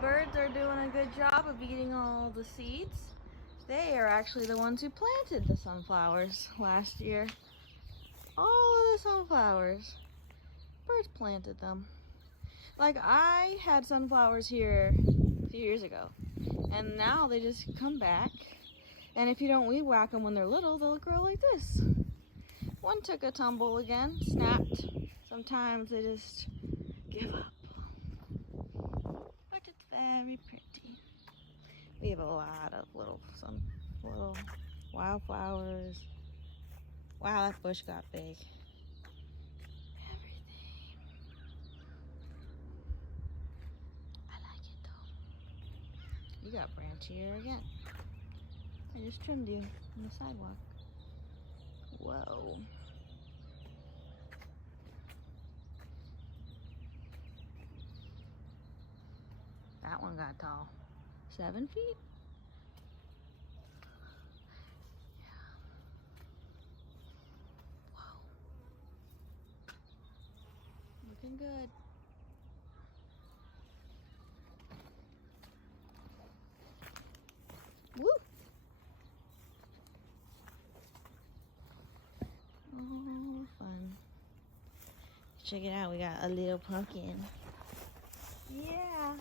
birds are doing a good job of eating all the seeds. They are actually the ones who planted the sunflowers last year. All of the sunflowers. Birds planted them. Like, I had sunflowers here a few years ago, and now they just come back. And if you don't weed whack them when they're little, they'll grow like this. One took a tumble again, snapped. Sometimes they just give up. But it's very pretty. We have a lot of little wildflowers. Wow, that bush got big. Everything. I like it though. You got branchier again. I just trimmed you on the sidewalk. Whoa. That one got tall. 7 feet? Yeah. Whoa. Looking good. Woo! Oh, fun. Check it out, we got a little pumpkin. Yeah.